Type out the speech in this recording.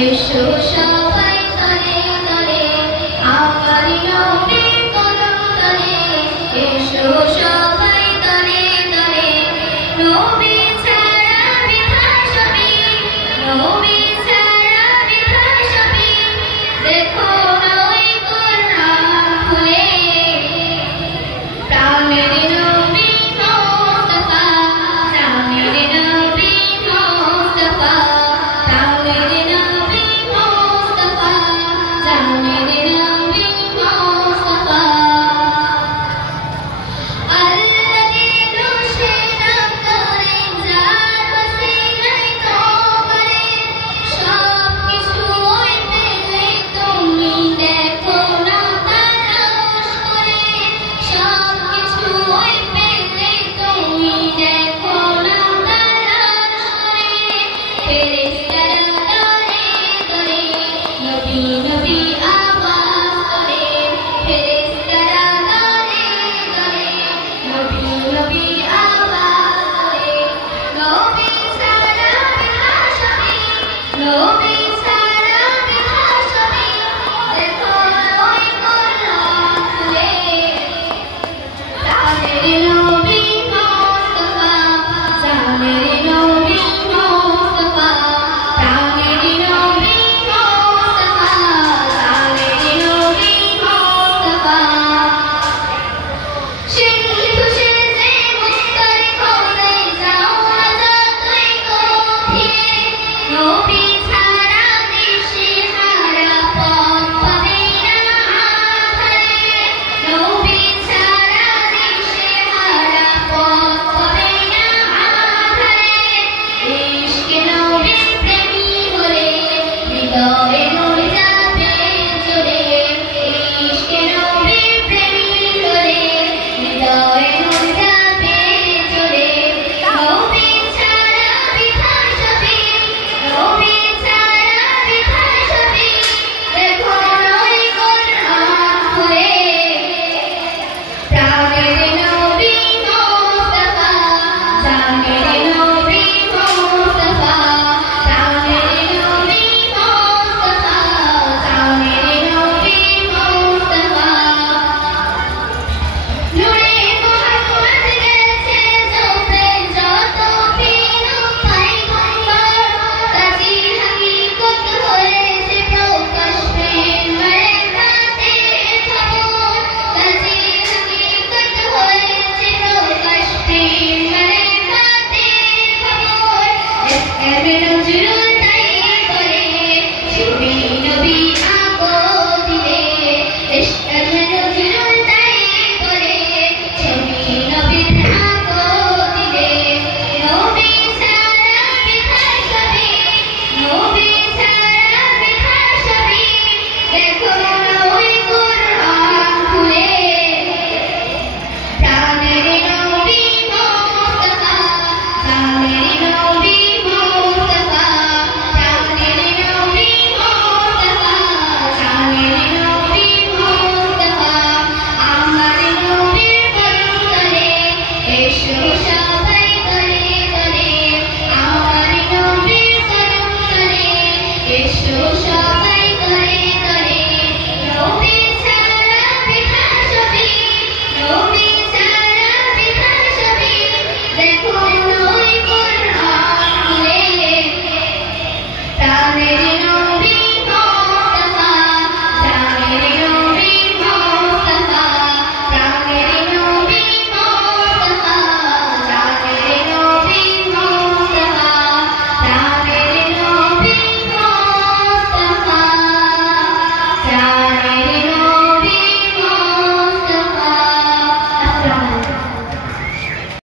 এসো সবাই তলে তলে আমার নবীর কদম তলে এসো সবাই তলে তলে নবী ছাড়া বৃথা সবই নবী ছাড়া বৃথা সবই দেখো না ওই কোরআন খুলে প্রাণের নবী মুস্তাফা প্রাণের নবী মুস্তাফা প্রাণের নবী মুস্তাফা প্রাণের নবী মুস্তাফা আল্লাহকে দোষে না করে যার ওসিলায় তোমারে সব কিছু ওই পেলে তুমি দেখো না তালাশ করে সব কিছু ওই পেলে তুমি দেখো না তালাশ করে ফেরেশতারা দলে দলে নবী নবী আওয়াজ করে ফেরেশতারা দলে দলে নবী নবী আওয়াজ করে নবী ছাড়া বৃথা সবই নবী ছাড়া বৃথা সবই দেখো ওই কোরআন খুলে প্রাণের নবী মুস্তাফা প্রাণের নবী মুস্তাফা প্রাণের নবী মুস্তাফা প্রাণের নবী মুস্তাফা সিন্ধু সেজে মুক্তার খোঁজে যাও না যতই গভীরে নবী ছাড়া দিশেহারা পথ পাবে না আঁধারে নবী ছাড়া দিশেহারা পথ পাবে না আঁধারে ইশকে নবীর প্রেমী হলে হৃদয়ে নূর যাবে জ্বলে ইশকে নবীর প্রেমী হলে হৃদয়ে নূর যাবে জ্বলে নবী ছাড়া বৃথা সবই নবী ছাড়া বৃথা সবই দেখো না ওই কোরআন খুলে প্রাণের নবী মুস্তাফা প্রাণের নবী মুস্তাফা প্রাণের নবী মুস্তাফা প্রাণের নবী মুস্তাফা নূরে মুহাম্মদ গেছে জোরে যত পীর পয়গম্বর তাজি হাকিকত হয়েছে প্রকাশ প্রেমের রাতে খবর তাজি হাকিকত হয়েছে প্রকাশ প্রেমের রাতে খবর এসএম নজরুল তাই বলে সুবি নবী